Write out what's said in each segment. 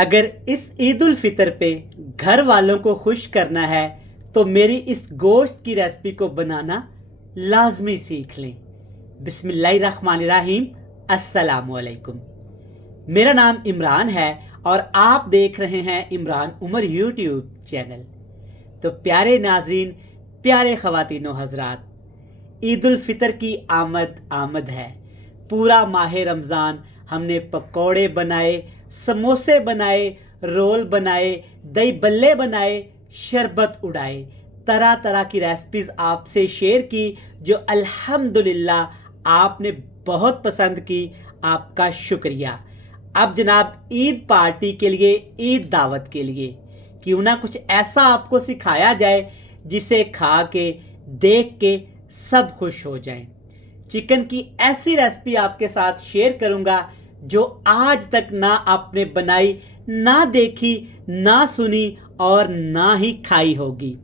अगर इस ईद उल फितर पे घर वालों को खुश करना है तो मेरी इस गोश्त की रेसिपी को बनाना लाजमी सीख लें। बिस्मिल्लाहिर्रहमानिर्रहीम। अस्सलामुअलैकुम। मेरा नाम इमरान है और आप देख रहे हैं इमरान उमर यूट्यूब चैनल। तो प्यारे नाजरीन, प्यारे ख़वातीनो हजरात, ईद उल फितर की आमद है। पूरा माह रमज़ान हमने पकौड़े बनाए, समोसे बनाए, रोल बनाए, दही बल्ले बनाए, शरबत उड़ाए, तरह तरह की रेसिपीज़ आपसे शेयर की जो अल्हम्दुलिल्लाह आपने बहुत पसंद की। आपका शुक्रिया। अब जनाब ईद पार्टी के लिए, ईद दावत के लिए क्यों ना कुछ ऐसा आपको सिखाया जाए जिसे खा के, देख के सब खुश हो जाएं। चिकन की ऐसी रेसिपी आपके साथ शेयर करूंगा जो आज तक ना आपने बनाई, ना देखी, ना सुनी और ना ही खाई होगी।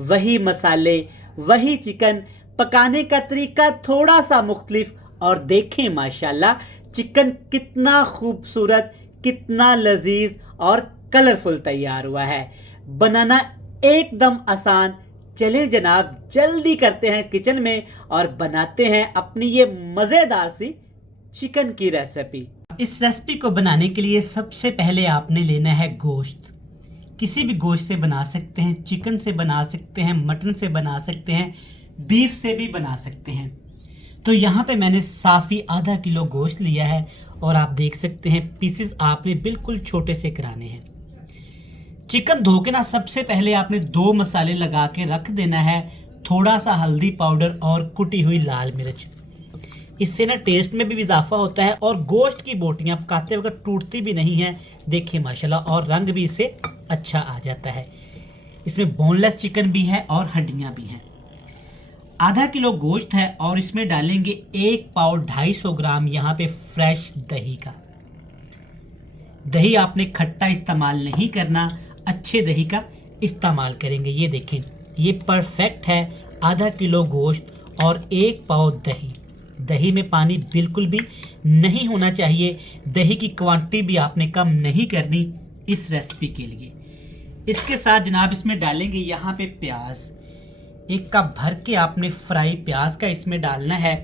वही मसाले, वही चिकन, पकाने का तरीका थोड़ा सा मुख्तलिफ, और देखें माशाल्लाह चिकन कितना खूबसूरत, कितना लजीज और कलरफुल तैयार हुआ है। बनाना एकदम आसान। चले जनाब जल्दी करते हैं किचन में और बनाते हैं अपनी ये मज़ेदार सी चिकन की रेसिपी। इस रेसिपी को बनाने के लिए सबसे पहले आपने लेना है गोश्त। किसी भी गोश्त से बना सकते हैं, चिकन से बना सकते हैं, मटन से बना सकते हैं, बीफ से भी बना सकते हैं। तो यहाँ पे मैंने साफ़ी आधा किलो गोश्त लिया है और आप देख सकते हैं पीसेस आपने बिल्कुल छोटे से कराने हैं। चिकन धो के ना सबसे पहले आपने 2 मसाले लगा के रख देना है, थोड़ा सा हल्दी पाउडर और कुटी हुई लाल मिर्च। इससे ना टेस्ट में भी इजाफा होता है और गोश्त की बोटियाँ पकाते वक्त टूटती भी नहीं है। देखिए माशाल्लाह, और रंग भी इससे अच्छा आ जाता है। इसमें बोनलेस चिकन भी है और हड्डियाँ भी हैं। आधा किलो गोश्त है और इसमें डालेंगे 1 पाव 250 ग्राम यहाँ पे फ्रेश दही का। दही आपने खट्टा इस्तेमाल नहीं करना, अच्छे दही का इस्तेमाल करेंगे। ये देखें, ये परफेक्ट है। आधा किलो गोश्त और 1 पाव दही। दही में पानी बिल्कुल भी नहीं होना चाहिए। दही की क्वांटिटी भी आपने कम नहीं करनी इस रेसिपी के लिए। इसके साथ जनाब इसमें डालेंगे यहाँ पे प्याज। 1 कप भर के आपने फ्राई प्याज का इसमें डालना है।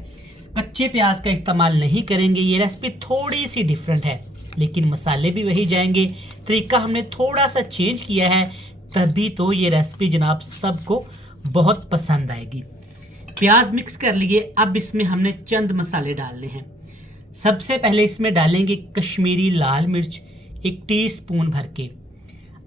कच्चे प्याज का इस्तेमाल नहीं करेंगे। ये रेसिपी थोड़ी सी डिफरेंट है, लेकिन मसाले भी वही जाएंगे। तरीका हमने थोड़ा सा चेंज किया है, तभी तो ये रेसिपी जनाब सबको बहुत पसंद आएगी। प्याज मिक्स कर लिए। अब इसमें हमने चंद मसाले डालने हैं। सबसे पहले इसमें डालेंगे कश्मीरी लाल मिर्च 1 टीस्पून भर के।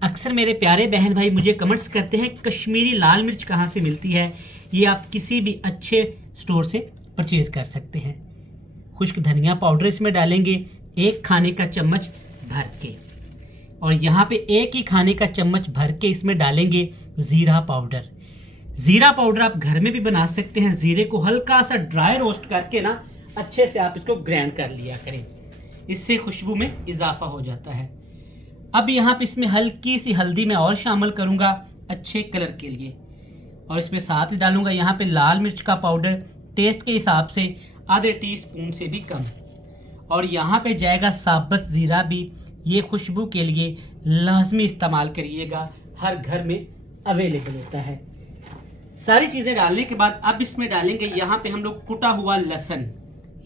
अक्सर मेरे प्यारे बहन भाई मुझे कमेंट्स करते हैं कश्मीरी लाल मिर्च कहाँ से मिलती है। ये आप किसी भी अच्छे स्टोर से परचेज़ कर सकते हैं। खुश्क धनिया पाउडर इसमें डालेंगे 1 खाने का चम्मच भर के, और यहाँ पे 1 ही खाने का चम्मच भर के इसमें डालेंगे ज़ीरा पाउडर। ज़ीरा पाउडर आप घर में भी बना सकते हैं। ज़ीरे को हल्का सा ड्राई रोस्ट करके ना अच्छे से आप इसको ग्राइंड कर लिया करें, इससे खुशबू में इजाफा हो जाता है। अब यहाँ पे इसमें हल्की सी हल्दी मैं और शामिल करूँगा अच्छे कलर के लिए, और इसमें साथ ही डालूँगा यहाँ पे लाल मिर्च का पाउडर टेस्ट के हिसाब से आधे टीस्पून से भी कम, और यहाँ पे जाएगा साबुत ज़ीरा भी। ये खुशबू के लिए लाजमी इस्तेमाल करिएगा, हर घर में अवेलेबल होता है। सारी चीज़ें डालने के बाद अब इसमें डालेंगे यहाँ पे हम लोग कुटा हुआ लहसुन।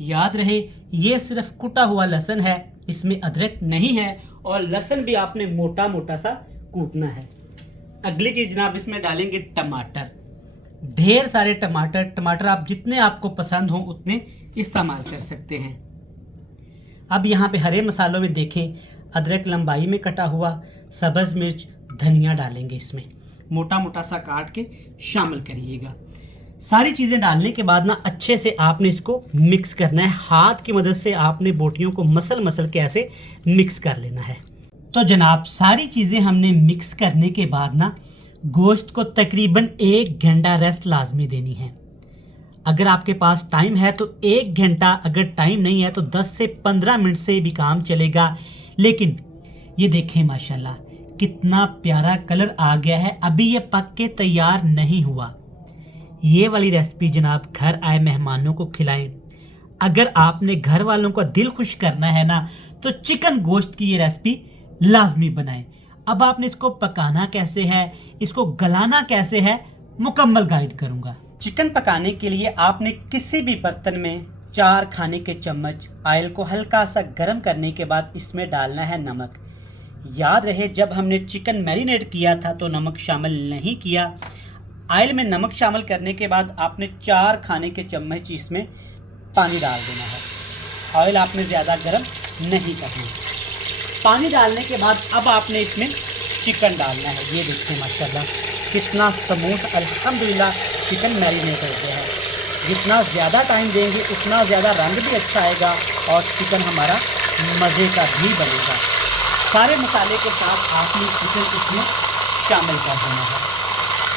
याद रहे ये सिर्फ कुटा हुआ लहसुन है, इसमें अदरक नहीं है, और लहसुन भी आपने मोटा मोटा सा कूटना है। अगली चीज़ जनाब इसमें डालेंगे टमाटर। ढेर सारे टमाटर। टमाटर आप जितने आपको पसंद हो उतने इस्तेमाल कर सकते हैं। अब यहाँ पे हरे मसालों में देखें अदरक लंबाई में कटा हुआ, सब्ज़ मिर्च, धनिया डालेंगे इसमें मोटा मोटा सा काट के शामिल करिएगा। सारी चीज़ें डालने के बाद ना अच्छे से आपने इसको मिक्स करना है। हाथ की मदद से आपने बोटियों को मसल के ऐसे मिक्स कर लेना है। तो जनाब सारी चीज़ें हमने मिक्स करने के बाद ना गोश्त को तकरीबन 1 घंटा रेस्ट लाजमी देनी है। अगर आपके पास टाइम है तो 1 घंटा, अगर टाइम नहीं है तो 10 से 15 मिनट से भी काम चलेगा। लेकिन ये देखें माशाल्लाह कितना प्यारा कलर आ गया है। अभी ये पक के तैयार नहीं हुआ। ये वाली रेसिपी जनाब घर आए मेहमानों को खिलाएं। अगर आपने घर वालों का दिल खुश करना है ना, तो चिकन गोश्त की ये रेसिपी लाजमी बनाएं। अब आपने इसको पकाना कैसे है, इसको गलाना कैसे है, मुकम्मल गाइड करूंगा। चिकन पकाने के लिए आपने किसी भी बर्तन में 4 खाने के चम्मच ऑयल को हल्का सा गर्म करने के बाद इसमें डालना है नमक। याद रहे जब हमने चिकन मैरिनेट किया था तो नमक शामिल नहीं किया। ऑयल में नमक शामिल करने के बाद आपने 4 खाने के चम्मच इसमें पानी डाल देना है। ऑयल आपने ज़्यादा गर्म नहीं करना। पानी डालने के बाद अब आपने इसमें चिकन डालना है। ये देखिए माशाल्लाह कितना स्मूथ अल्हम्दुलिल्लाह चिकन मैरिनेट हो गया है। जितना ज़्यादा टाइम देंगे उतना ज़्यादा रंग भी अच्छा आएगा और चिकन हमारा मज़े का भी बनेगा। सारे मसाले के साथ आपने चिकन इसमें शामिल कर देना है।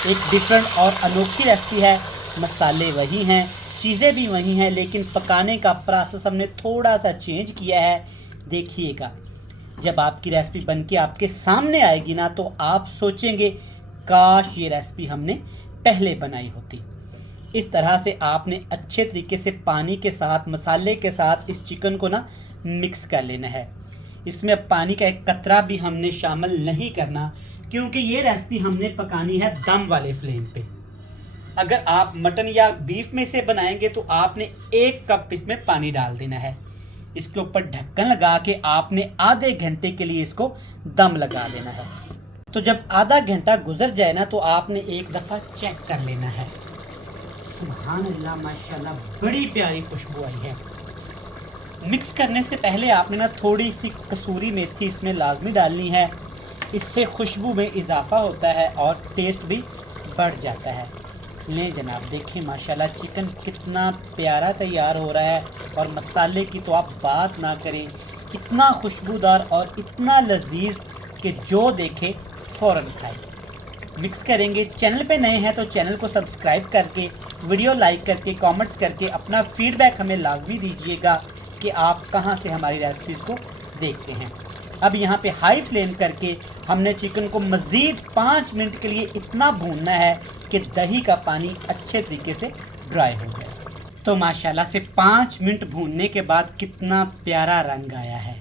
एक डिफरेंट और अनोखी रेसिपी है। मसाले वही हैं, चीज़ें भी वही हैं, लेकिन पकाने का प्रोसेस हमने थोड़ा सा चेंज किया है। देखिएगा जब आपकी रेसिपी बनके आपके सामने आएगी ना तो आप सोचेंगे काश ये रेसिपी हमने पहले बनाई होती। इस तरह से आपने अच्छे तरीके से पानी के साथ मसाले के साथ इस चिकन को ना मिक्स कर लेना है। इसमें पानी का एक कतरा भी हमने शामिल नहीं करना, क्योंकि ये रेसिपी हमने पकानी है दम वाले फ्लेम पे। अगर आप मटन या बीफ में से बनाएंगे तो आपने 1 कप इसमें पानी डाल देना है। इसके ऊपर ढक्कन लगा के आपने आधे घंटे के लिए इसको दम लगा देना है। तो जब आधा घंटा गुजर जाए ना तो आपने एक दफ़ा चेक कर लेना है। सुभान अल्लाह माशाल्लाह बड़ी प्यारी खुशबू आई है। मिक्स करने से पहले आपने ना थोड़ी सी कसूरी मेथी इसमें लाजमी डालनी है। इससे खुशबू में इजाफा होता है और टेस्ट भी बढ़ जाता है। लें जनाब देखें माशाल्लाह चिकन कितना प्यारा तैयार हो रहा है और मसाले की तो आप बात ना करें, इतना खुशबूदार और इतना लजीज कि जो देखे फ़ौरन खाए। मिक्स करेंगे। चैनल पे नए हैं तो चैनल को सब्सक्राइब करके वीडियो लाइक करके कमेंट्स करके अपना फीडबैक हमें लाजमी दीजिएगा कि आप कहां से हमारी रेसिपीज़ को देखते हैं। अब यहां पे हाई फ्लेम करके हमने चिकन को मज़ीद 5 मिनट के लिए इतना भूनना है कि दही का पानी अच्छे तरीके से ड्राई हो जाए। तो माशाल्लाह से 5 मिनट भूनने के बाद कितना प्यारा रंग आया है।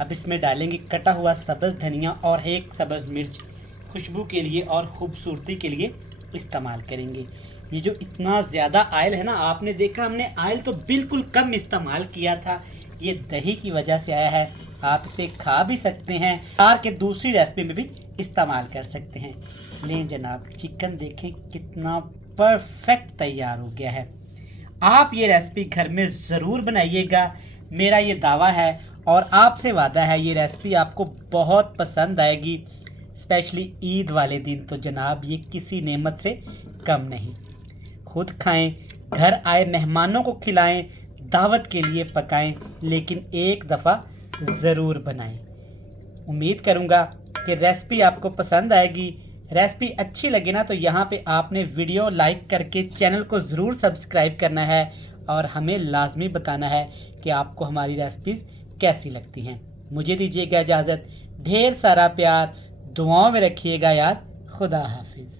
अब इसमें डालेंगे कटा हुआ सब्ज़ धनिया और 1 सब्ज़ मिर्च, खुशबू के लिए और ख़ूबसूरती के लिए इस्तेमाल करेंगे। ये जो इतना ज़्यादा ऑयल है ना, आपने देखा हमने ऑयल तो बिल्कुल कम इस्तेमाल किया था, ये दही की वजह से आया है। आप इसे खा भी सकते हैं, आर के दूसरी रेसिपी में भी इस्तेमाल कर सकते हैं। लें जनाब चिकन देखें कितना परफेक्ट तैयार हो गया है। आप ये रेसिपी घर में ज़रूर बनाइएगा, मेरा ये दावा है और आपसे वादा है ये रेसिपी आपको बहुत पसंद आएगी। स्पेशली ईद वाले दिन तो जनाब ये किसी नेमत से कम नहीं। खुद खाएं, घर आए मेहमानों को खिलाएं, दावत के लिए पकाएं, लेकिन एक दफ़ा ज़रूर बनाएं। उम्मीद करूंगा कि रेसिपी आपको पसंद आएगी। रेसिपी अच्छी लगे ना तो यहाँ पे आपने वीडियो लाइक करके चैनल को ज़रूर सब्सक्राइब करना है और हमें लाजमी बताना है कि आपको हमारी रेसिपीज़ कैसी लगती हैं। मुझे दीजिएगा इजाज़त, ढेर सारा प्यार, दुआओं में रखिएगा याद। खुदा हाफिज़।